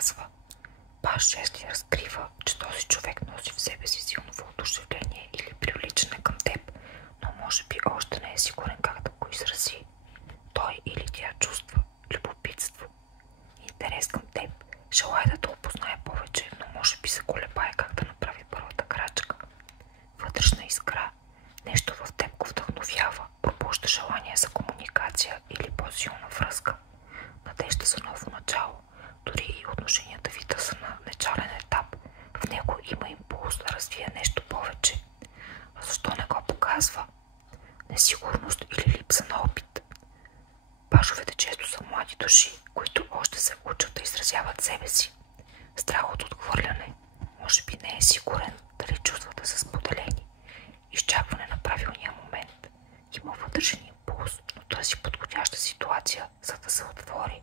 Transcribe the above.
показва. Баш 6 разкрива, че този човек носи в себе си силно въодушевление или привличане към теб, но може би още не е сигурен как да го изрази. Той или тя чувства любопитство, интерес към теб, желая да те опознае повече, но може би се колебае как да направи първата крачка. Вътрешна искра, нещо в теб го вдъхновява, пробужда желание за комуникация или по-силна връзка. Надежда за ново начало, дори и отношенията ви да са на начален етап. В него има импулс да развие нещо повече. А защо не го показва? Несигурност или липса на опит. Пажовете често са млади души, които още се учат да изразяват себе си. Страх от отхвърляне. Може би не е сигурен дали чувствата са споделени. Изчакване на правилния момент. Има вътрешен импулс, но търси подходяща ситуация, за да се отвори.